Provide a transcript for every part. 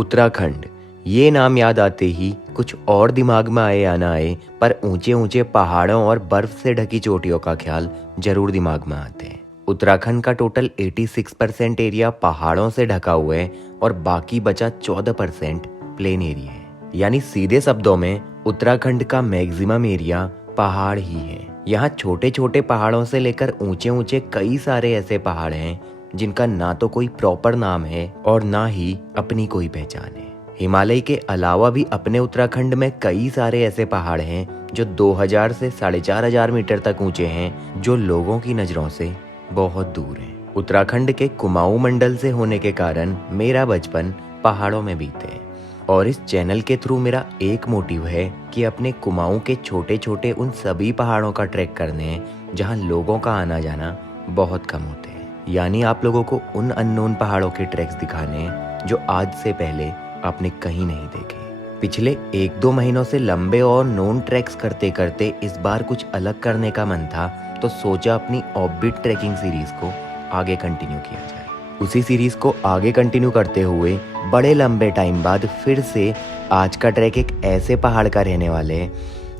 उत्तराखंड, ये नाम याद आते ही कुछ और दिमाग में आए या ना आए, पर ऊंचे ऊंचे पहाड़ों और बर्फ से ढकी चोटियों का ख्याल जरूर दिमाग में आते हैं। उत्तराखंड का टोटल 86% एरिया पहाड़ों से ढका हुआ है और बाकी बचा 14% प्लेन एरिया है। यानी सीधे शब्दों में उत्तराखंड का मैक्सिमम एरिया पहाड़ ही है। यहाँ छोटे छोटे पहाड़ों से लेकर ऊंचे ऊंचे कई सारे ऐसे पहाड़ हैं जिनका ना तो कोई प्रॉपर नाम है और ना ही अपनी कोई पहचान है। हिमालय के अलावा भी अपने उत्तराखंड में कई सारे ऐसे पहाड़ हैं जो 2000 से 4500 मीटर तक ऊंचे हैं, जो लोगों की नजरों से बहुत दूर हैं। उत्तराखंड के कुमाऊं मंडल से होने के कारण मेरा बचपन पहाड़ों में बीते और इस चैनल के थ्रू मेरा एक मोटिव है कि अपने कुमाऊं के छोटे छोटे उन सभी पहाड़ों का ट्रैक करने जहां लोगों का आना जाना बहुत कम होते हैं। यानी आप लोगों को उन अननोन पहाड़ों के ट्रैक्स दिखाने जो आज से पहले आपने कहीं नहीं देखे। पिछले 1-2 महीनों से लंबे और नोन ट्रैक्स करते करते इस बार कुछ अलग करने का मन था, तो सोचा अपनी ऑफबीट ट्रैकिंग सीरीज को आगे कंटिन्यू किया जाए। उसी सीरीज को आगे कंटिन्यू करते हुए बड़े लंबे टाइम बाद फिर से आज का ट्रैक एक ऐसे पहाड़ का रहने वाले हैं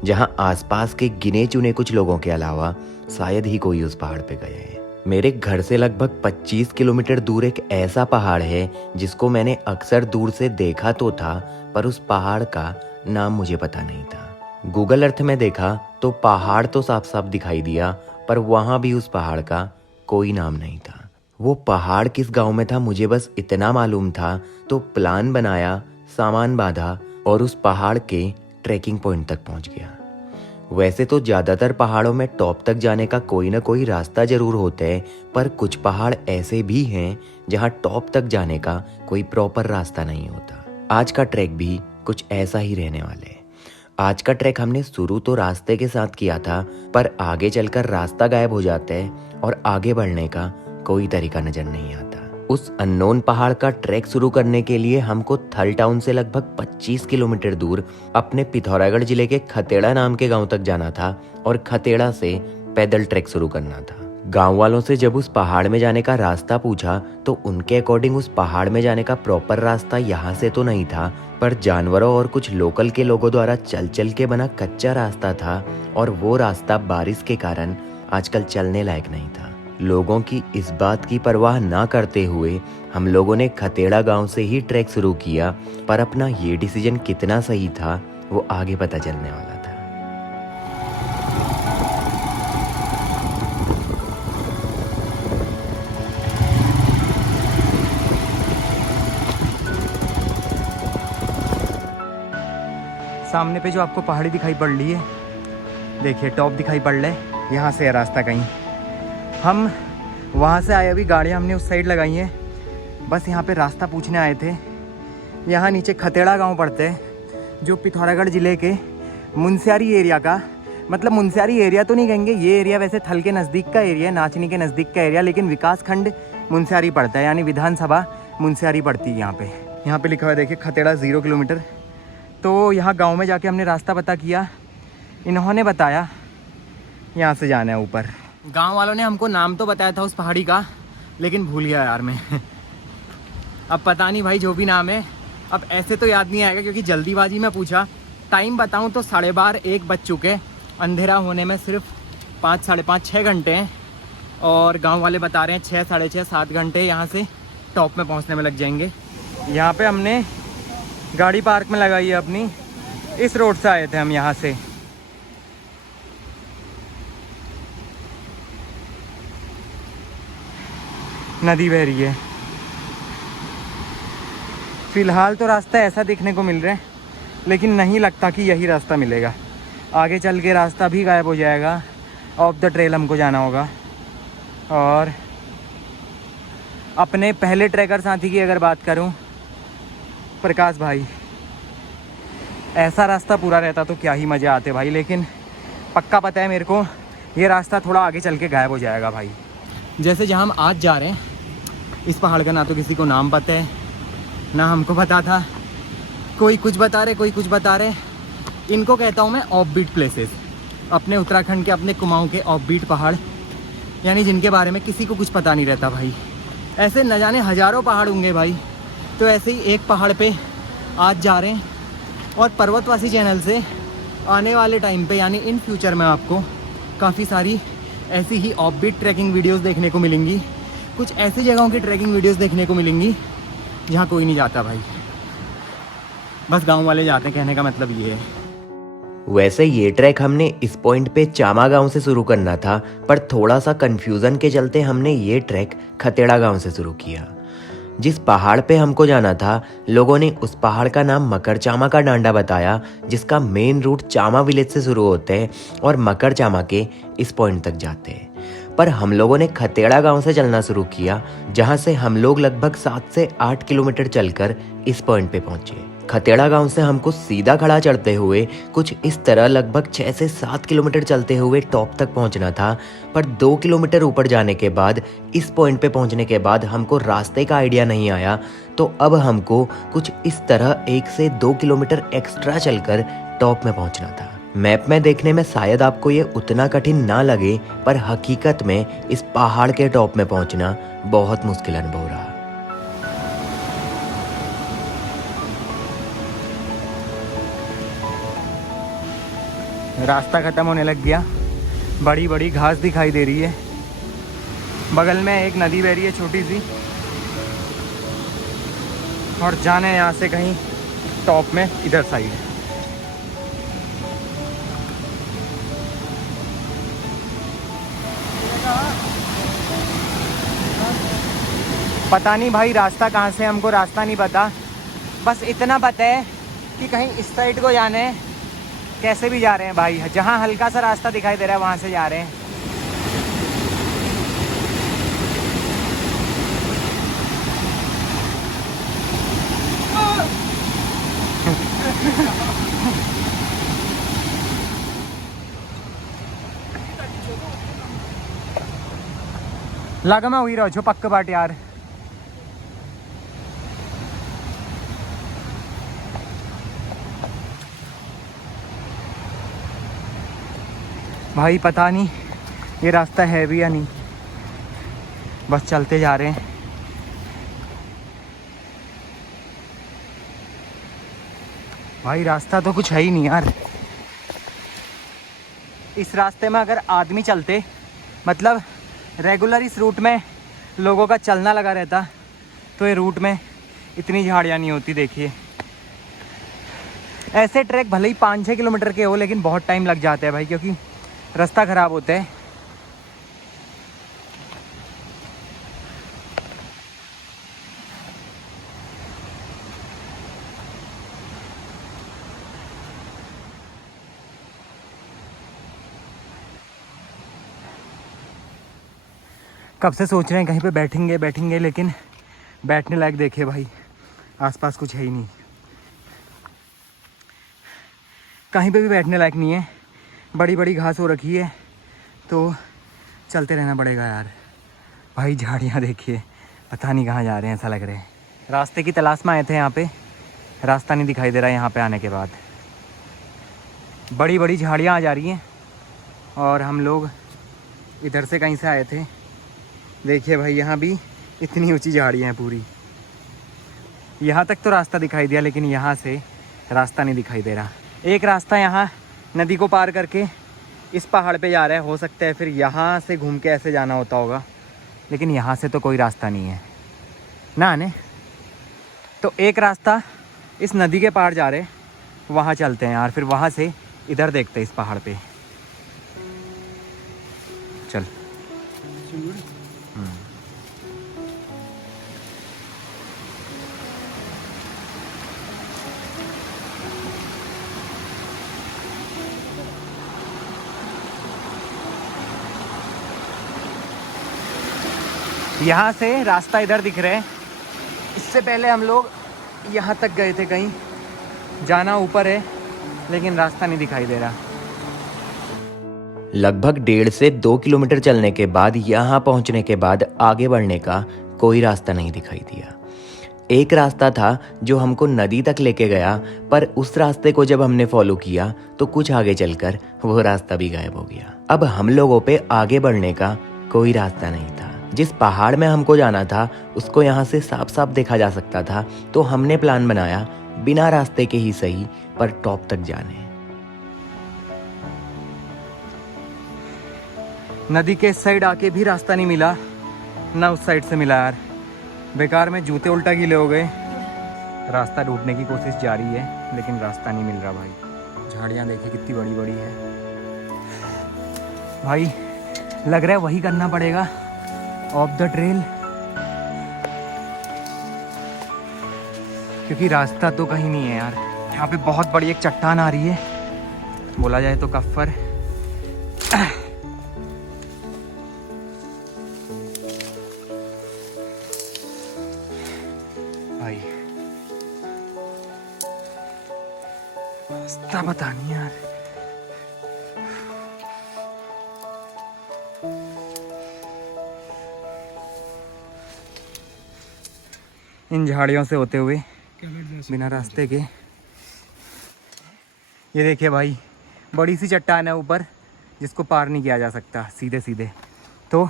जहां आसपास के गिने चुने कुछ लोगों के अलावा शायद ही कोई उस पहाड़ पे गए हैं। मेरे घर से लगभग 25 किलोमीटर दूर एक ऐसा पहाड़ है जिसको मैंने अक्सर दूर से देखा तो था, पर उस पहाड़ का नाम मुझे पता नहीं था। गूगल अर्थ में देखा तो पहाड़ तो साफ साफ दिखाई दिया, पर वहां भी उस पहाड़ का कोई नाम नहीं था। वो पहाड़ किस गांव में था मुझे बस इतना मालूम था, तो प्लान बनाया, सामान बांधा और उस पहाड़ के ट्रैकिंग पॉइंट तक पहुंच गया। वैसे तो ज़्यादातर पहाड़ों में टॉप तक जाने का कोई ना कोई रास्ता जरूर होता है, पर कुछ पहाड़ ऐसे भी हैं जहां टॉप तक जाने का कोई प्रॉपर रास्ता नहीं होता। आज का ट्रैक भी कुछ ऐसा ही रहने वाला है। आज का ट्रैक हमने शुरू तो रास्ते के साथ किया था, पर आगे चलकर रास्ता गायब हो जाता है और आगे बढ़ने का कोई तरीका नजर नहीं आता। उस अननोन पहाड़ का ट्रैक शुरू करने के लिए हमको थल टाउन से लगभग 25 किलोमीटर दूर अपने पिथौरागढ़ जिले के खतेड़ा नाम के गांव तक जाना था और खतेड़ा से पैदल ट्रैक शुरू करना था। गांव वालों से जब उस पहाड़ में जाने का रास्ता पूछा तो उनके अकॉर्डिंग उस पहाड़ में जाने का प्रॉपर रास्ता यहाँ से तो नहीं था, पर जानवरों और कुछ लोकल के लोगों द्वारा चल चल के बना कच्चा रास्ता था और वो रास्ता बारिश के कारण आजकल चलने लायक नहीं था। लोगों की इस बात की परवाह ना करते हुए हम लोगों ने खतेड़ा गांव से ही ट्रैक शुरू किया, पर अपना ये डिसीजन कितना सही था वो आगे पता चलने वाला था। सामने पे जो आपको पहाड़ी दिखाई पड़ रही है, देखिए टॉप दिखाई पड़ रहा है, यहाँ से है रास्ता। कहीं हम वहाँ से आए, अभी गाड़ियाँ हमने उस साइड लगाई हैं, बस यहाँ पे रास्ता पूछने आए थे। यहाँ नीचे खतेड़ा गांव पड़ते हैं, जो पिथौरागढ़ ज़िले के मुनस्यारी एरिया का, मतलब मुनस्यारी एरिया तो नहीं कहेंगे, ये एरिया वैसे थल के नज़दीक का एरिया है, नाचनी के नज़दीक का एरिया, लेकिन विकास खंड मुनस्यारी पड़ता है, यानी विधानसभा मुनस्यारी पड़ती है यहाँ पे लिखा हुआ है देखिए खतेड़ा 0 किलोमीटर। तो यहाँ गाँव में जाके हमने रास्ता पता किया, इन्होंने बताया यहाँ से जाना है ऊपर। गांव वालों ने हमको नाम तो बताया था उस पहाड़ी का, लेकिन भूल गया यार मैं अब पता नहीं भाई, जो भी नाम है अब ऐसे तो याद नहीं आएगा क्योंकि जल्दीबाजी में पूछा। टाइम बताऊं तो 12:30-1 बज चुके, अंधेरा होने में सिर्फ 5, साढ़े 5, 6 घंटे हैं और गांव वाले बता रहे हैं 6, साढ़े 6, 7 घंटे यहाँ से टॉप में पहुँचने में लग जाएंगे। यहाँ पर हमने गाड़ी पार्क में लगाई है अपनी, इस रोड से आए थे हम। यहाँ से नदी बह रही है। फ़िलहाल तो रास्ता ऐसा देखने को मिल रहा है, लेकिन नहीं लगता कि यही रास्ता मिलेगा। आगे चल के रास्ता भी गायब हो जाएगा, ऑफ द ट्रेल हमको जाना होगा। और अपने पहले ट्रैकर साथी की अगर बात करूं, प्रकाश भाई, ऐसा रास्ता पूरा रहता तो क्या ही मज़े आते भाई, लेकिन पक्का पता है मेरे को ये रास्ता थोड़ा आगे चल के गायब हो जाएगा भाई। जैसे जहाँ हम आज जा रहे हैं, इस पहाड़ का ना तो किसी को नाम पता है, ना हमको पता था। कोई कुछ बता रहे, कोई कुछ बता रहे। इनको कहता हूँ मैं ऑफबीट प्लेसेस, अपने उत्तराखंड के, अपने कुमाऊं के ऑफबीट पहाड़, यानी जिनके बारे में किसी को कुछ पता नहीं रहता भाई। ऐसे न जाने हज़ारों पहाड़ होंगे भाई, तो ऐसे ही एक पहाड़ पे आज जा रहे हैं। और पर्वतवासी चैनल से आने वाले टाइम पे यानी इन फ्यूचर में आपको काफ़ी सारी ऐसी ही ऑफबीट ट्रैकिंग वीडियोस देखने को मिलेंगी। कुछ ऐसी जगहों की ट्रैकिंग वीडियोस देखने को मिलेंगी जहाँ कोई नहीं जाता भाई, बस गांव वाले जाते हैं, कहने का मतलब ये है। वैसे ये ट्रैक हमने इस पॉइंट पे चामा गांव से शुरू करना था, पर थोड़ा सा कंफ्यूजन के चलते हमने ये ट्रैक खतेड़ा गांव से शुरू किया। जिस पहाड़ पे हमको जाना था, लोगों ने उस पहाड़ का नाम मकर चामा का डांडा बताया, जिसका मेन रूट चामा विलेज से शुरू होते हैं और मकर चामा के इस पॉइंट तक जाते हैं। पर हम लोगों ने खतेड़ा गांव से चलना शुरू किया, जहां से हम लोग लगभग 7 से 8 किलोमीटर चलकर इस पॉइंट पे पहुंचे। खतेड़ा गांव से हमको सीधा खड़ा चढ़ते हुए कुछ इस तरह लगभग 6 से 7 किलोमीटर चलते हुए टॉप तक पहुंचना था। पर 2 किलोमीटर ऊपर जाने के बाद, इस पॉइंट पे पहुंचने के बाद हमको रास्ते का आइडिया नहीं आया, तो अब हमको कुछ इस तरह 1 से 2 किलोमीटर एक्स्ट्रा चलकर टॉप में पहुंचना था। मैप में देखने में शायद आपको ये उतना कठिन ना लगे, पर हकीकत में इस पहाड़ के टॉप में पहुंचना बहुत मुश्किल अनुभव रहा। रास्ता ख़त्म होने लग गया, बड़ी बड़ी घास दिखाई दे रही है, बगल में एक नदी बह रही है छोटी सी, और जाने यहाँ से कहीं टॉप में इधर साइड। पता नहीं भाई रास्ता कहाँ से, हमको रास्ता नहीं पता, बस इतना पता है कि कहीं इस साइड को जाने हैं। कैसे भी जा रहे हैं भाई, जहाँ हल्का सा रास्ता दिखाई दे रहा है वहाँ से जा रहे हैं। लगा मैं हुई रहो छो पक्का बाट यार। भाई पता नहीं ये रास्ता है भी या नहीं, बस चलते जा रहे हैं। भाई रास्ता तो कुछ है ही नहीं यार। इस रास्ते में अगर आदमी चलते, मतलब रेगुलर इस रूट में लोगों का चलना लगा रहता, तो ये रूट में इतनी झाड़ियाँ नहीं होती। देखिए ऐसे ट्रैक भले ही 5-6 किलोमीटर के हो, लेकिन बहुत टाइम लग जाता है भाई, क्योंकि रास्ता ख़राब होता है। कब से सोच रहे हैं कहीं पे बैठेंगे, लेकिन बैठने लायक देखिए भाई आसपास कुछ है ही नहीं, कहीं पे भी बैठने लायक नहीं है। बड़ी बड़ी घास हो रखी है, तो चलते रहना पड़ेगा यार। भाई झाड़ियाँ देखिए, पता नहीं कहाँ जा रहे हैं, ऐसा लग रहा है। रास्ते की तलाश में आए थे, यहाँ पे रास्ता नहीं दिखाई दे रहा है। यहाँ पे आने के बाद बड़ी बड़ी झाड़ियाँ आ जा रही हैं, और हम लोग इधर से कहीं से आए थे। देखिए भाई यहाँ भी इतनी ऊंची झाड़ियाँ हैं पूरी। यहाँ तक तो रास्ता दिखाई दिया, लेकिन यहाँ से रास्ता नहीं दिखाई दे रहा। एक रास्ता यहाँ नदी को पार करके इस पहाड़ पे जा रहा है, हो सकता है फिर यहाँ से घूम के ऐसे जाना होता होगा, लेकिन यहाँ से तो कोई रास्ता नहीं है ना आने। तो एक रास्ता इस नदी के पार जा रहे, वहाँ चलते हैं यार, फिर वहाँ से इधर देखते हैं इस पहाड़ पे। चल यहाँ से रास्ता इधर दिख रहा है। इससे पहले हम लोग यहाँ तक गए थे, कहीं जाना ऊपर है, लेकिन रास्ता नहीं दिखाई दे रहा। लगभग 1.5 से 2 किलोमीटर चलने के बाद, यहाँ पहुँचने के बाद आगे बढ़ने का कोई रास्ता नहीं दिखाई दिया। एक रास्ता था जो हमको नदी तक लेके गया, पर उस रास्ते को जब हमने फॉलो किया तो कुछ आगे चलकर वो रास्ता भी गायब हो गया। अब हम लोगों पे आगे बढ़ने का कोई रास्ता नहीं था। जिस पहाड़ में हमको जाना था उसको यहाँ से साफ साफ देखा जा सकता था, तो हमने प्लान बनाया बिना रास्ते के ही सही पर टॉप तक जाने। नदी के इस साइड आके भी रास्ता नहीं मिला, ना उस साइड से मिला यार। बेकार में जूते उल्टा गीले हो गए। रास्ता ढूंढने की कोशिश जारी है लेकिन रास्ता नहीं मिल रहा भाई। झाड़ियाँ देखिए कितनी बड़ी बड़ी है भाई। लग रहा है वही करना पड़ेगा, ऑफ द ट्रेल, क्योंकि रास्ता तो कहीं नहीं है यार। यहाँ पे बहुत बड़ी एक चट्टान आ रही है, बोला जाए तो कफ्फर। भाई रास्ता पता नहीं यार। इन झाड़ियों से होते हुए बिना रास्ते के, ये देखिए भाई बड़ी सी चट्टान है ऊपर जिसको पार नहीं किया जा सकता सीधे सीधे। तो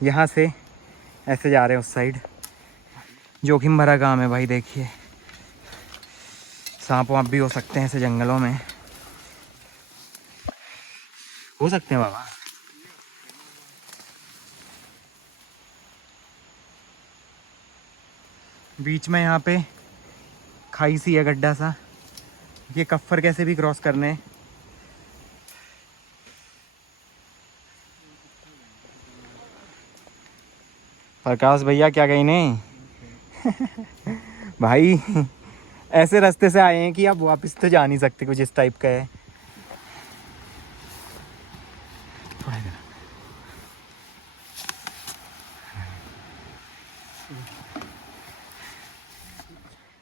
यहाँ से ऐसे जा रहे हैं उस साइड। जोखिम भरा काम है भाई। देखिए सांप वाप भी हो सकते हैं ऐसे जंगलों में, हो सकते हैं बाबा। बीच में यहाँ पे खाई सी है, गड्ढा सा। ये कफ्फर कैसे भी क्रॉस करने हैं। प्रकाश भैया क्या कहीं नहीं भाई ऐसे रास्ते से आए हैं कि आप वापस तो जा नहीं सकते, कुछ इस टाइप का है।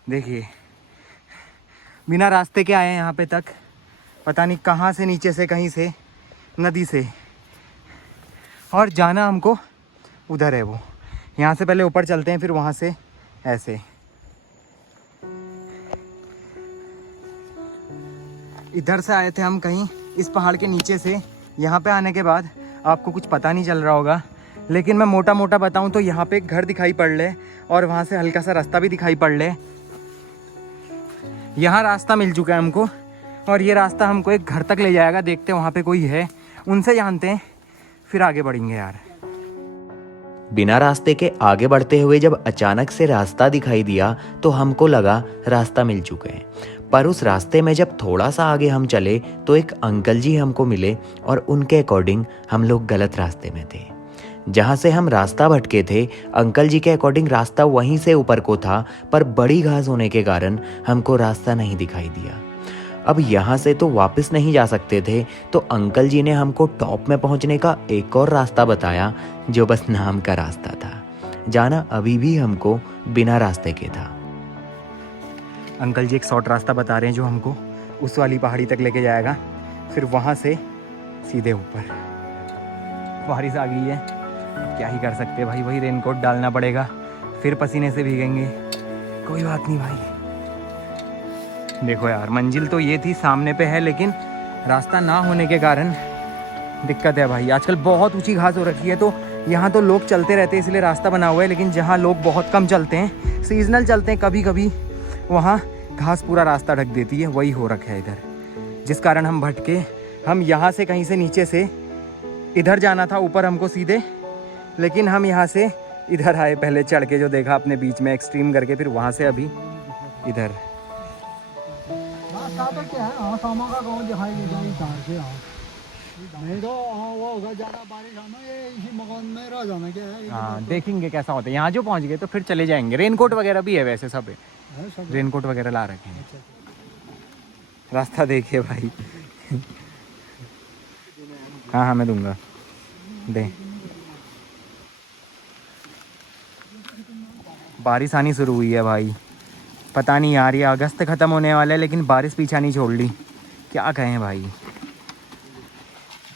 देखिए बिना रास्ते के आए हैं यहाँ पे तक, पता नहीं कहाँ से, नीचे से, कहीं से, नदी से, और जाना हमको उधर है। वो यहाँ से पहले ऊपर चलते हैं फिर वहाँ से ऐसे। इधर से आए थे हम कहीं इस पहाड़ के नीचे से। यहाँ पे आने के बाद आपको कुछ पता नहीं चल रहा होगा, लेकिन मैं मोटा मोटा बताऊँ तो यहाँ पे एक घर दिखाई पड़ ले और वहाँ से हल्का सा रास्ता भी दिखाई पड़ ले। यहाँ रास्ता मिल चुका है हमको और ये रास्ता हमको एक घर तक ले जाएगा। देखते हैं वहाँ पे कोई है, उनसे जानते हैं, फिर आगे बढ़ेंगे यार। बिना रास्ते के आगे बढ़ते हुए जब अचानक से रास्ता दिखाई दिया तो हमको लगा रास्ता मिल चुका है। पर उस रास्ते में जब थोड़ा सा आगे हम चले तो एक अंकल जी हमको मिले और उनके अकॉर्डिंग हम लोग गलत रास्ते में थे। जहाँ से हम रास्ता भटके थे, अंकल जी के अकॉर्डिंग रास्ता वहीं से ऊपर को था, पर बड़ी घास होने के कारण हमको रास्ता नहीं दिखाई दिया। अब यहाँ से तो वापस नहीं जा सकते थे, तो अंकल जी ने हमको टॉप में पहुँचने का एक और रास्ता बताया, जो बस नाम का रास्ता था। जाना अभी भी हमको बिना रास्ते के था। अंकल जी एक शॉर्ट रास्ता बता रहे हैं जो हमको उस वाली पहाड़ी तक लेके जाएगा, फिर वहाँ से सीधे ऊपर। बारिश आ गई है, क्या ही कर सकते हैं भाई, वही रेनकोट डालना पड़ेगा, फिर पसीने से भीगेंगे। कोई बात नहीं भाई। देखो यार मंजिल तो ये थी, सामने पे है, लेकिन रास्ता ना होने के कारण दिक्कत है भाई। आजकल बहुत ऊंची घास हो रखी है, तो यहाँ तो लोग चलते रहते हैं इसलिए रास्ता बना हुआ है, लेकिन जहाँ लोग बहुत कम चलते हैं, सीजनल चलते हैं कभी कभी, वहाँ घास पूरा रास्ता ढक देती है। वही हो रखा है इधर, जिस कारण हम भटके। हम यहाँ से कहीं से नीचे से इधर जाना था ऊपर हमको सीधे, लेकिन हम यहाँ से इधर आए, पहले चढ़ के जो देखा अपने बीच में एक्सट्रीम करके, फिर वहाँ से अभी इधर। हाँ देखेंगे कैसा होता है। यहाँ जो पहुँच गए तो फिर चले जाएंगे। रेनकोट वगैरह भी है वैसे, सब है, रेनकोट वगैरह ला रखे हैं। रास्ता देखिए भाई। हाँ हाँ मैं दूंगा, दे। बारिश आनी शुरू हुई है भाई, पता नहीं यार, ये अगस्त ख़त्म होने वाला है लेकिन बारिश पीछा नहीं छोड़ ली। क्या कहें भाई,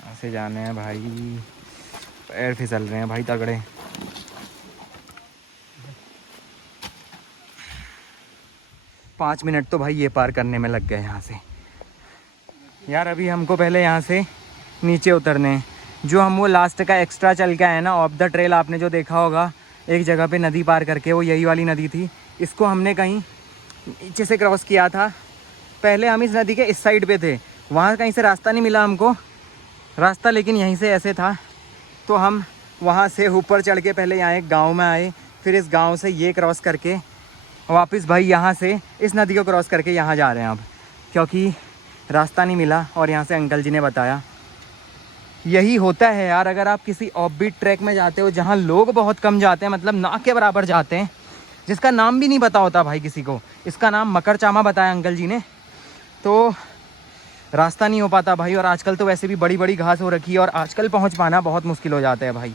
ऐसे जाने हैं भाई, पैर फिसल रहे हैं भाई तगड़े। पाँच मिनट तो भाई ये पार करने में लग गए यहाँ से यार। अभी हमको पहले यहाँ से नीचे उतरने हैं। जो हम वो लास्ट का एक्स्ट्रा चल के आए ना, ऑफ द ट्रेल, आपने जो देखा होगा एक जगह पे नदी पार करके, वो यही वाली नदी थी। इसको हमने कहीं नीचे से क्रॉस किया था। पहले हम इस नदी के इस साइड पे थे, वहाँ कहीं से रास्ता नहीं मिला हमको रास्ता, लेकिन यहीं से ऐसे था। तो हम वहाँ से ऊपर चढ़ के पहले यहाँ एक गांव में आए, फिर इस गांव से ये क्रॉस करके वापस भाई यहाँ से इस नदी को क्रॉस करके यहाँ जा रहे हैं अब, क्योंकि रास्ता नहीं मिला। और यहाँ से अंकल जी ने बताया यही होता है यार, अगर आप किसी ऑफबीट ट्रैक में जाते हो जहाँ लोग बहुत कम जाते हैं, मतलब ना के बराबर जाते हैं, जिसका नाम भी नहीं पता होता भाई किसी को। इसका नाम मकरचामा बताया अंकल जी ने। तो रास्ता नहीं हो पाता भाई, और आजकल तो वैसे भी बड़ी बड़ी घास हो रखी है, और आजकल पहुंच पाना बहुत मुश्किल हो जाता है भाई।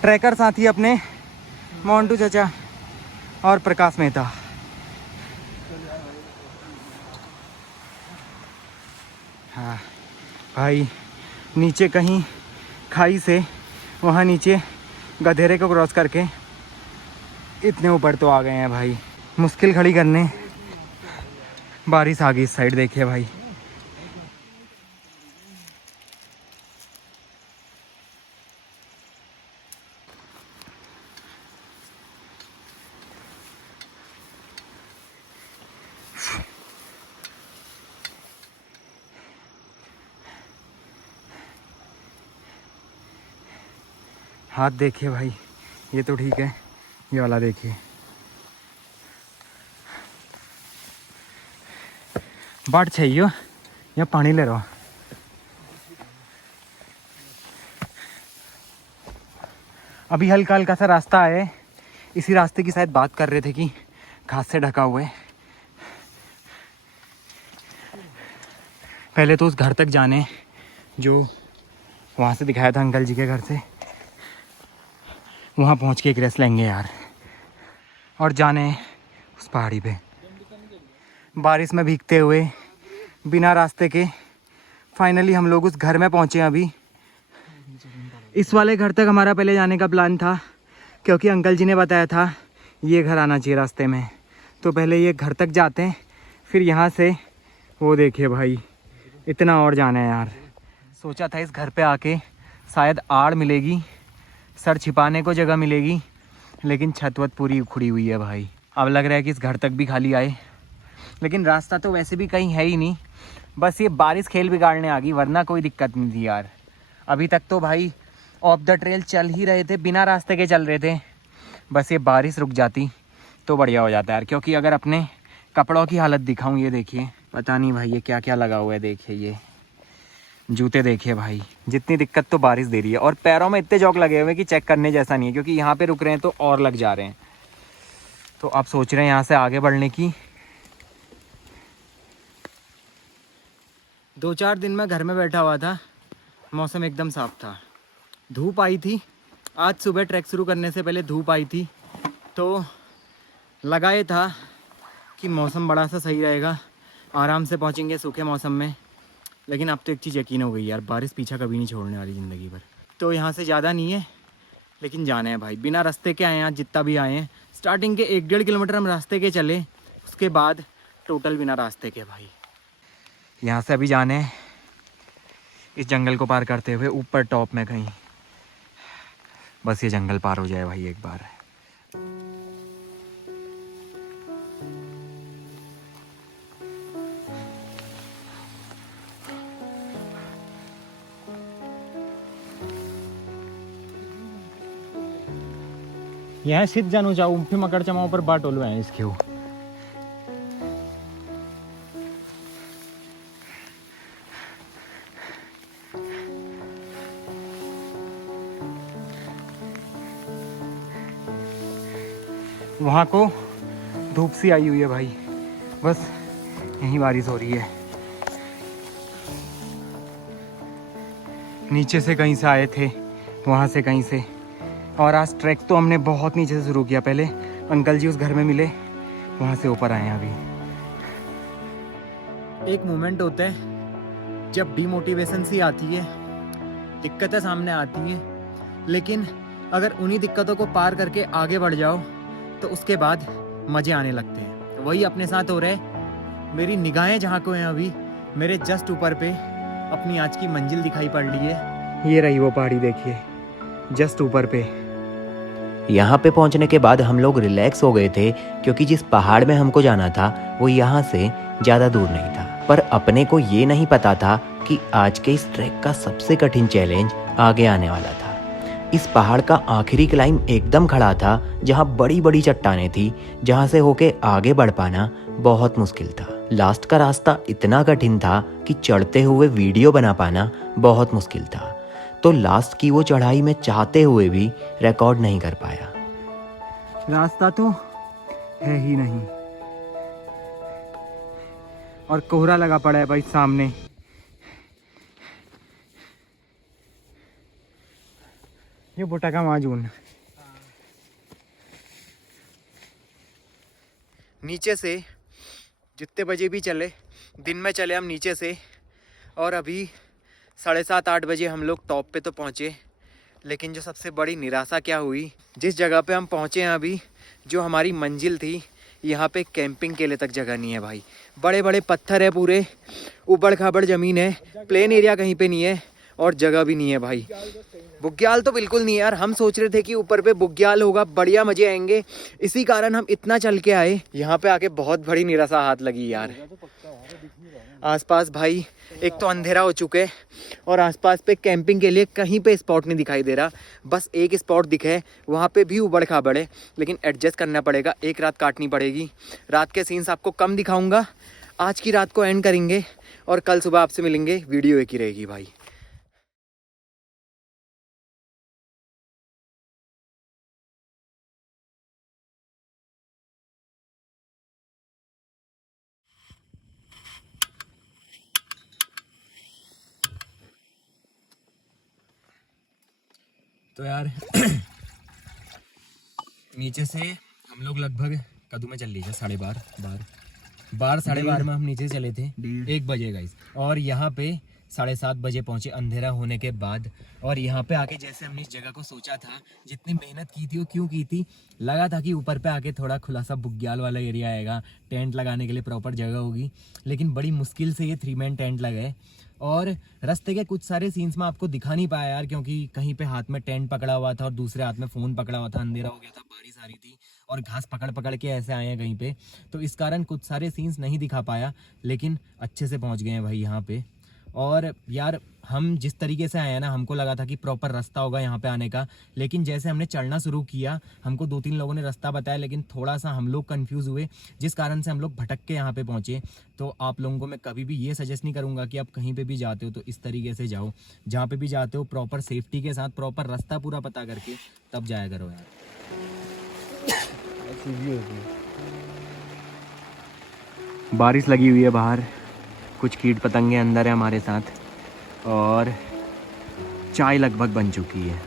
ट्रैकर साथी अपने मोंटू चाचा और प्रकाश मेहता। हाँ भाई, नीचे कहीं खाई से वहाँ नीचे गधेरे को क्रॉस करके इतने ऊपर तो आ गए हैं भाई। मुश्किल खड़ी करने बारिश आ गई इस साइड, देखिए भाई। हाथ देखिए भाई, ये तो ठीक है, ये वाला देखिए। बाट चाहिए या पानी ले रहा। अभी हल्का हल्का सा रास्ता है, इसी रास्ते की शायद बात कर रहे थे कि घास से ढका हुआ है। पहले तो उस घर तक जाने जो वहाँ से दिखाया था अंकल जी के घर से, वहाँ पहुँच के एक रेस्ट लेंगे यार, और जाने उस पहाड़ी पे। बारिश में भीगते हुए बिना रास्ते के फाइनली हम लोग उस घर में पहुँचे। अभी इस वाले घर तक हमारा पहले जाने का प्लान था, क्योंकि अंकल जी ने बताया था ये घर आना चाहिए रास्ते में। तो पहले ये घर तक जाते हैं, फिर यहाँ से वो देखिए भाई, इतना और जाना है यार। सोचा था इस घर पे आके शायद आड़ मिलेगी, सर छिपाने को जगह मिलेगी, लेकिन छत वत पूरी उखड़ी हुई है भाई। अब लग रहा है कि इस घर तक भी खाली आए, लेकिन रास्ता तो वैसे भी कहीं है ही नहीं। बस ये बारिश खेल बिगाड़ने आ गई, वरना कोई दिक्कत नहीं थी यार। अभी तक तो भाई ऑफ द ट्रेल चल ही रहे थे, बिना रास्ते के चल रहे थे। बस ये बारिश रुक जाती तो बढ़िया हो जाता यार, क्योंकि अगर अपने कपड़ों की हालत दिखाऊं, ये देखिए, पता नहीं भाई ये क्या क्या लगा हुआ है। देखिए ये जूते देखिए भाई, जितनी दिक्कत तो बारिश दे रही है। और पैरों में इतने जौक लगे हुए कि चेक करने जैसा नहीं है, क्योंकि यहाँ पे रुक रहे हैं तो और लग जा रहे हैं। तो अब सोच रहे हैं यहाँ से आगे बढ़ने की। 2-4 दिन में घर में बैठा हुआ था, मौसम एकदम साफ था, धूप आई थी। आज सुबह ट्रैक शुरू करने से पहले धूप आई थी, तो लगा ये था कि मौसम बड़ा सा सही रहेगा, आराम से पहुँचेंगे सूखे मौसम में। लेकिन अब तो एक चीज़ यकीन हो गई यार, बारिश पीछा कभी नहीं छोड़ने वाली ज़िंदगी भर। तो यहाँ से ज़्यादा नहीं है, लेकिन जाना है भाई। बिना रास्ते के आए हैं आज, जितना भी आए हैं। स्टार्टिंग के 1-1.5 किलोमीटर हम रास्ते के चले, उसके बाद टोटल बिना रास्ते के भाई। यहाँ से अभी जाने हैं इस जंगल को पार करते हुए ऊपर टॉप में कहीं। बस ये जंगल पार हो जाए भाई एक बार। यहाँ सिद्ध जानू जाऊ फिर मकर चमाओ पर बाट ओलवा है इसके। वहाँ को धूप सी आई हुई है भाई, बस यहीं बारिश हो रही है। नीचे से कहीं से आए थे, वहाँ से कहीं से। और आज ट्रैक तो हमने बहुत नीचे से शुरू किया। पहले अंकल जी उस घर में मिले, वहाँ से ऊपर आए हैं अभी। एक मोमेंट होता है जब डीमोटिवेशन सी आती है, दिक्कतें सामने आती हैं, लेकिन अगर उन्हीं दिक्कतों को पार करके आगे बढ़ जाओ तो उसके बाद मज़े आने लगते हैं। तो वही अपने साथ हो रहा है। मेरी निगाहें जहाँ को हैं अभी मेरे जस्ट ऊपर पे अपनी आज की मंजिल दिखाई पड़ रही है। ये रही वो पहाड़ी, देखिए जस्ट ऊपर पे। यहाँ पे पहुँचने के बाद हम लोग रिलैक्स हो गए थे क्योंकि जिस पहाड़ में हमको जाना था वो यहाँ से ज़्यादा दूर नहीं था। पर अपने को ये नहीं पता था कि आज के इस ट्रैक का सबसे कठिन चैलेंज आगे आने वाला था। इस पहाड़ का आखिरी क्लाइंब एकदम खड़ा था जहाँ बड़ी बड़ी चट्टानें थी, जहाँ से होके आगे बढ़ पाना बहुत मुश्किल था। लास्ट का रास्ता इतना कठिन था कि चढ़ते हुए वीडियो बना पाना बहुत मुश्किल था, तो लास्ट की वो चढ़ाई में चाहते हुए भी रिकॉर्ड नहीं कर पाया। रास्ता तो है ही नहीं और कोहरा लगा पड़ा है भाई सामने। ये बोटा का माजून नीचे से जितने बजे भी चले, दिन में चले हम नीचे से, और अभी 7:30-8 बजे हम लोग टॉप पे तो पहुँचे। लेकिन जो सबसे बड़ी निराशा क्या हुई, जिस जगह पे हम पहुँचे हैं अभी, जो हमारी मंजिल थी, यहाँ पे कैंपिंग के लिए तक जगह नहीं है भाई। बड़े बड़े पत्थर है, पूरे ऊबड़ खाबड़ ज़मीन है, प्लेन एरिया कहीं पे नहीं है और जगह भी नहीं है भाई। बुग्याल तो बिल्कुल नहीं है यार। हम सोच रहे थे कि ऊपर पे बुग्याल होगा, बढ़िया मज़े आएंगे, इसी कारण हम इतना चल के आए। यहाँ पे आके बहुत बड़ी निराशा हाथ लगी यार। आसपास भाई एक तो अंधेरा हो चुके और आसपास पे कैंपिंग के लिए कहीं पे स्पॉट नहीं दिखाई दे रहा। बस एक स्पॉट दिखे, वहाँ पे भी उबड़ खाबड़ है, लेकिन एडजस्ट करना पड़ेगा, एक रात काटनी पड़ेगी। रात के सीन्स आपको कम दिखाऊंगा, आज की रात को एंड करेंगे और कल सुबह आपसे मिलेंगे। वीडियो एक ही रहेगी भाई। तो यार नीचे से हम लोग लगभग कदू में चल लीजिए 12:30 में हम नीचे चले थे 1 बजे गाइस, और यहाँ पे 7:30 बजे पहुँचे अंधेरा होने के बाद। और यहाँ पे आके जैसे हमने इस जगह को सोचा था, जितनी मेहनत की थी वो क्यों की थी, लगा था कि ऊपर पे आके थोड़ा खुला सा बुग्याल वाला एरिया आएगा, टेंट लगाने के लिए प्रॉपर जगह होगी, लेकिन बड़ी मुश्किल से ये 3 मैन टेंट लगे। और रास्ते के कुछ सारे सीन्स में आपको दिखा नहीं पाया यार, क्योंकि कहीं पे हाथ में टेंट पकड़ा हुआ था और दूसरे हाथ में फ़ोन पकड़ा हुआ था, अंधेरा हो गया था, बारिश आ रही थी और घास पकड़ पकड़ के ऐसे आए हैं कहीं पे, तो इस कारण कुछ सारे सीन्स नहीं दिखा पाया। लेकिन अच्छे से पहुंच गए हैं भाई यहाँ पे। और यार हम जिस तरीके से आए हैं ना, हमको लगा था कि प्रॉपर रास्ता होगा यहाँ पे आने का, लेकिन जैसे हमने चढ़ना शुरू किया, हमको 2-3 लोगों ने रास्ता बताया, लेकिन थोड़ा सा हम लोग कंफ्यूज हुए, जिस कारण से हम लोग भटक के यहाँ पे पहुँचे। तो आप लोगों को मैं कभी भी ये सजेस्ट नहीं करूँगा कि आप कहीं पे भी जाते हो तो इस तरीके से जाओ। जहाँ पे भी जाते हो प्रॉपर सेफ्टी के साथ, प्रॉपर रास्ता पूरा पता करके तब जाया करो यार। बारिश लगी हुई है बाहर, कुछ कीट पतंगे अंदर है हमारे साथ, और चाय लगभग बन चुकी है।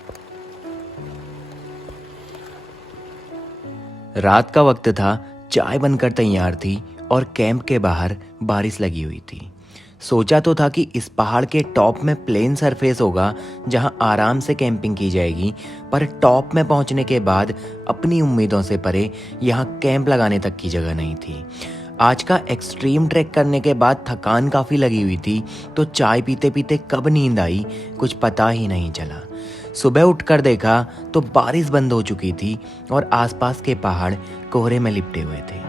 रात का वक्त था, चाय बनकर तैयार थी और कैंप के बाहर बारिश लगी हुई थी। सोचा तो था कि इस पहाड़ के टॉप में प्लेन सरफेस होगा जहां आराम से कैंपिंग की जाएगी, पर टॉप में पहुंचने के बाद अपनी उम्मीदों से परे यहां कैंप लगाने तक की जगह नहीं थी। आज का एक्सट्रीम ट्रैक करने के बाद थकान काफ़ी लगी हुई थी, तो चाय पीते पीते कब नींद आई कुछ पता ही नहीं चला। सुबह उठकर देखा तो बारिश बंद हो चुकी थी और आसपास के पहाड़ कोहरे में लिपटे हुए थे।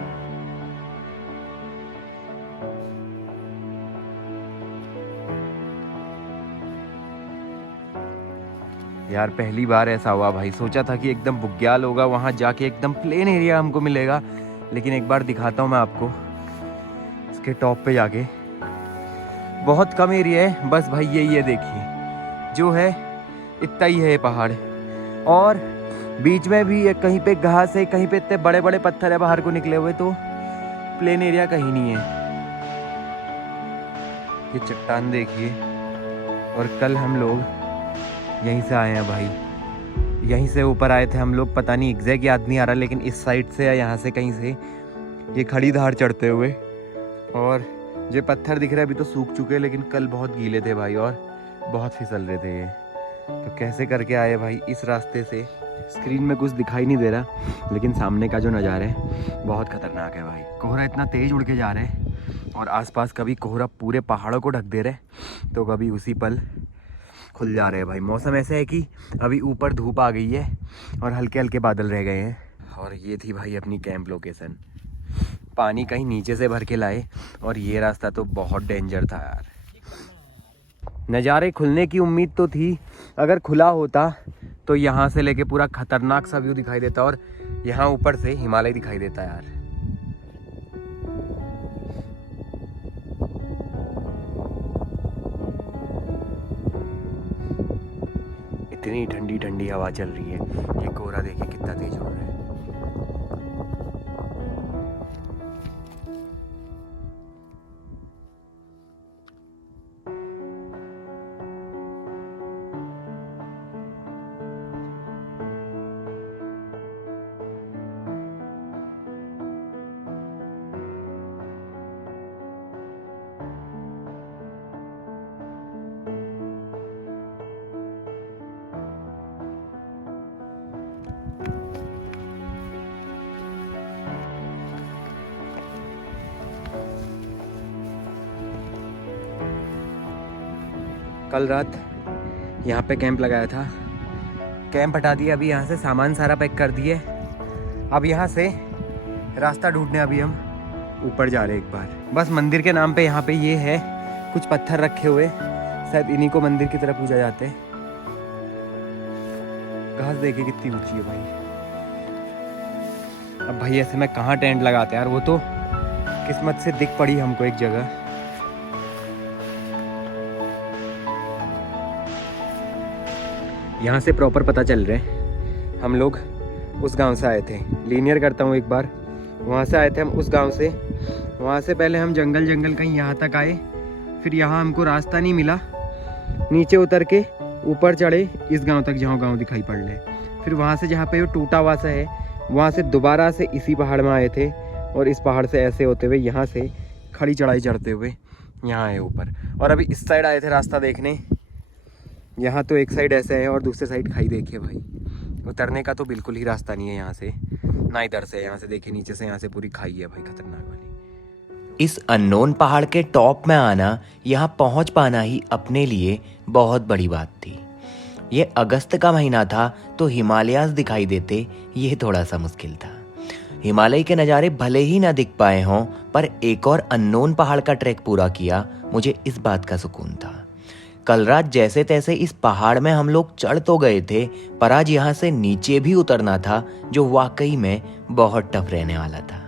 यार पहली बार ऐसा हुआ भाई, सोचा था कि एकदम बुग्याल होगा, वहाँ जाके एकदम प्लेन एरिया हमको मिलेगा, लेकिन एक बार दिखाता हूँ मैं आपको इसके टॉप पे जाके। बहुत कम एरिया है बस भाई, यही है, देखिए जो है इतना ही है ये पहाड़, और बीच में भी एक कहीं पे घास है, कहीं पे इतने बड़े बड़े पत्थर है बाहर को निकले हुए, तो प्लेन एरिया कहीं नहीं है। ये चट्टान देखिए, और कल हम लोग यहीं से आए हैं भाई, यहीं से ऊपर आए थे हम लोग, पता नहीं एग्जैक्ट याद नहीं आ रहा, लेकिन इस साइड से या यहाँ से कहीं से ये खड़ी धार चढ़ते हुए। और जो पत्थर दिख रहे हैं अभी तो सूख चुके हैं, लेकिन कल बहुत गीले थे भाई और बहुत फिसल रहे थे ये। तो कैसे करके आए भाई इस रास्ते से, स्क्रीन में कुछ दिखाई नहीं दे रहा, लेकिन सामने का जो नज़ारा है बहुत खतरनाक है भाई। कोहरा इतना तेज़ उड़ के जा रहा है और आसपास कभी कोहरा पूरे पहाड़ों को ढक दे रहे, तो कभी उसी पल खुल जा रहे हैं भाई। मौसम ऐसा है कि अभी ऊपर धूप आ गई है और हल्के हल्के बादल रह गए हैं। और ये थी भाई अपनी कैंप लोकेशन। पानी कहीं नीचे से भर के लाए और ये रास्ता तो बहुत डेंजर था यार। नज़ारे खुलने की उम्मीद तो थी, अगर खुला होता तो यहाँ से लेके पूरा खतरनाक सा व्यू दिखाई देता और यहाँ ऊपर से हिमालय दिखाई देता यार। इतनी ठंडी ठंडी हवा चल रही है, ये कोहरा देखिए कितना तेज हो रहा है। कल रात यहाँ पे कैंप लगाया था, कैंप हटा दिया, अभी यहाँ से सामान सारा पैक कर दिए। अब यहाँ से रास्ता ढूंढने अभी हम ऊपर जा रहे हैं एक बार। बस मंदिर के नाम पे यहाँ पे ये है, कुछ पत्थर रखे हुए, शायद इन्हीं को मंदिर की तरह पूजा जाते हैं। घास देखिए कितनी ऊंची है भाई। अब भाई ऐसे में कहाँ टेंट लगाते यार, वो तो किस्मत से दिख पड़ी हमको एक जगह। यहाँ से प्रॉपर पता चल रहा है हम लोग उस गांव से आए थे। लीनियर करता हूँ एक बार, वहाँ से आए थे हम उस गांव से। वहाँ से पहले हम जंगल कहीं यहाँ तक आए, फिर यहाँ हमको रास्ता नहीं मिला, नीचे उतर के ऊपर चढ़े इस गांव तक जहाँ गांव दिखाई पड़ रहे। फिर वहाँ से जहाँ पे वो टूटा हुआ सा है, वहाँ से दोबारा से इसी पहाड़ में आए थे और इस पहाड़ से ऐसे होते हुए यहाँ से खड़ी चढ़ाई चढ़ते हुए यहाँ आए ऊपर। और अभी इस साइड आए थे रास्ता देखने। यहाँ तो एक साइड ऐसे है और दूसरे साइड खाई देखिए भाई। उतरने का तो बिल्कुल ही रास्ता नहीं है यहाँ से, ना इधर से। यहाँ से देखिए नीचे से यहाँ से पूरी खाई है भाई, खतरनाक वाली। इस अननोन पहाड़ के टॉप में आना, यहाँ पहुँच पाना ही अपने लिए बहुत बड़ी बात थी। ये अगस्त का महीना था तो हिमालयास दिखाई देते ये थोड़ा सा मुश्किल था। हिमालय के नज़ारे भले ही ना दिख पाए हों, पर एक और अननोन पहाड़ का ट्रैक पूरा किया, मुझे इस बात का सुकून था। कल रात जैसे तैसे इस पहाड़ में हम लोग चढ़ तो गए थे, पर आज यहाँ से नीचे भी उतरना था, जो वाकई में बहुत टफ रहने वाला था।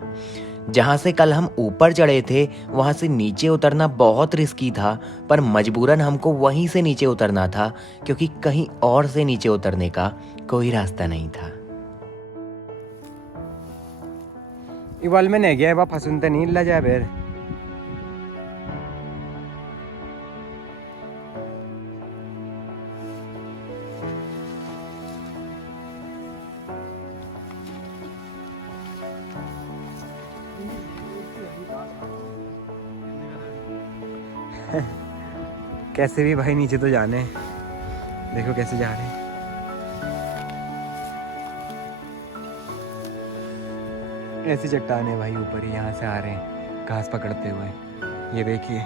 जहाँ से कल हम ऊपर चढ़े थे वहाँ से नीचे उतरना बहुत रिस्की था, पर मजबूरन हमको वहीं से नीचे उतरना था, क्योंकि कहीं और से नीचे उतरने का कोई रास्ता नहीं था। इवाल में नहीं गया, फसुनते नहीं ला जाए बेर। कैसे भी भाई नीचे तो जाने, देखो कैसे जा रहे हैं। ऐसी चट्टान है भाई, ऊपर ही यहाँ से आ रहे हैं घास पकड़ते हुए। ये देखिए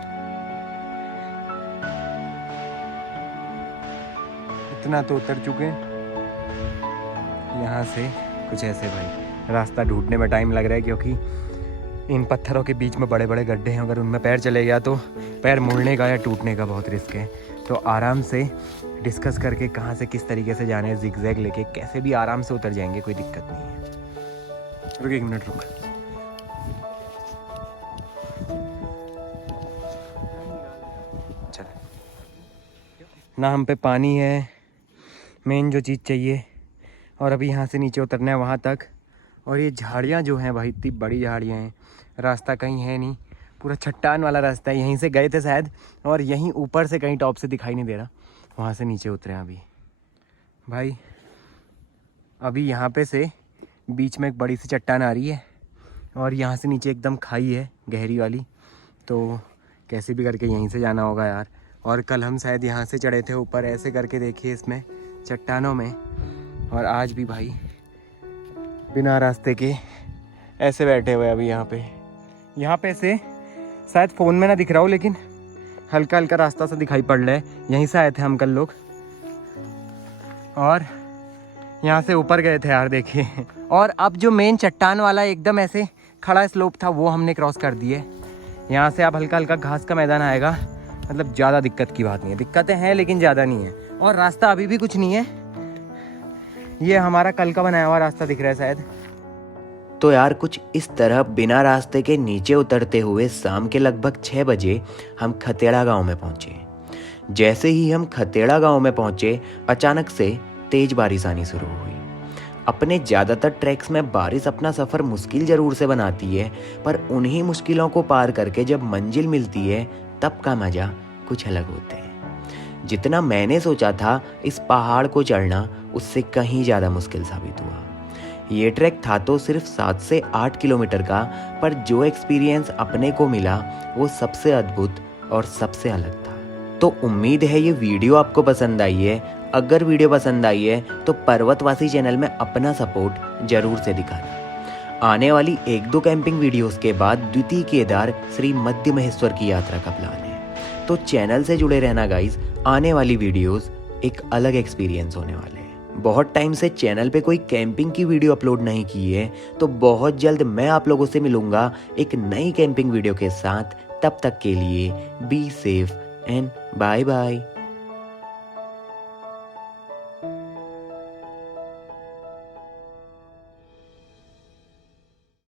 इतना तो उतर चुके हैं। यहाँ से कुछ ऐसे भाई रास्ता ढूंढने में टाइम लग रहा है, क्योंकि इन पत्थरों के बीच में बड़े बड़े गड्ढे हैं। अगर उनमें पैर चले गया तो पैर मुड़ने का या टूटने का बहुत रिस्क है। तो आराम से डिस्कस करके कहाँ से किस तरीके से जाने, जिगजैग लेके कैसे भी आराम से उतर जाएंगे, कोई दिक्कत नहीं है। रुक एक मिनट रुक। चल ना, हम पे पानी है मेन जो चीज़ चाहिए, और अभी यहाँ से नीचे उतरना है वहाँ तक। और ये झाड़ियाँ जो हैं भाई, इतनी बड़ी झाड़ियाँ हैं, रास्ता कहीं है नहीं, पूरा चट्टान वाला रास्ता है। यहीं से गए थे शायद, और यहीं ऊपर से कहीं टॉप से दिखाई नहीं दे रहा, वहाँ से नीचे उतरे हैं अभी भाई। अभी यहाँ पे से बीच में एक बड़ी सी चट्टान आ रही है और यहाँ से नीचे एकदम खाई है गहरी वाली, तो कैसे भी करके यहीं से जाना होगा यार। और कल हम शायद यहाँ से चढ़े थे ऊपर, ऐसे करके देखिए इसमें चट्टानों में और आज भी भाई बिना रास्ते के ऐसे बैठे हुए अभी यहाँ पे से शायद फ़ोन में ना दिख रहा हो, लेकिन हल्का हल्का रास्ता सा दिखाई पड़ रहा है। यहीं से आए थे हम कल लोग और यहाँ से ऊपर गए थे यार, देखिए। और अब जो मेन चट्टान वाला एकदम ऐसे खड़ा स्लोप था वो हमने क्रॉस कर दिए। यहाँ से अब हल्का हल्का घास का मैदान आएगा, मतलब ज़्यादा दिक्कत की बात नहीं है। दिक्कतें हैं लेकिन ज़्यादा नहीं है, और रास्ता अभी भी कुछ नहीं है। ये हमारा कल का बनाया हुआ रास्ता दिख रहा है शायद। तो यार कुछ इस तरह बिना रास्ते के नीचे उतरते हुए शाम के लगभग 6 बजे हम खतेड़ा गांव में पहुंचे। जैसे ही हम खतेड़ा गांव में पहुंचे, अचानक से तेज बारिश आनी शुरू हुई। अपने ज़्यादातर ट्रैक्स में बारिश अपना सफ़र मुश्किल ज़रूर से बनाती है, पर उन्हीं मुश्किलों को पार करके जब मंजिल मिलती है तब का मज़ा कुछ अलग होता है। जितना मैंने सोचा था इस पहाड़ को चढ़ना, उससे कहीं ज़्यादा मुश्किल साबित हुआ। ये ट्रैक था तो सिर्फ 7 से 8 किलोमीटर का, पर जो एक्सपीरियंस अपने को मिला वो सबसे अद्भुत और सबसे अलग था। तो उम्मीद है ये वीडियो आपको पसंद आई है। अगर वीडियो पसंद आई है तो पर्वतवासी चैनल में अपना सपोर्ट जरूर से दिखाना। आने वाली 1-2 कैंपिंग वीडियोस के बाद द्वितीय केदार श्री मध्य महेश्वर की यात्रा का प्लान है, तो चैनल से जुड़े रहना गाइस। आने वाली वीडियोस एक अलग एक्सपीरियंस होने वाले हैं। बहुत टाइम से चैनल पे कोई कैंपिंग की वीडियो अपलोड नहीं की है, तो बहुत जल्द मैं आप लोगों से मिलूंगा एक नई कैंपिंग वीडियो के साथ। तब तक के लिए be safe and bye bye.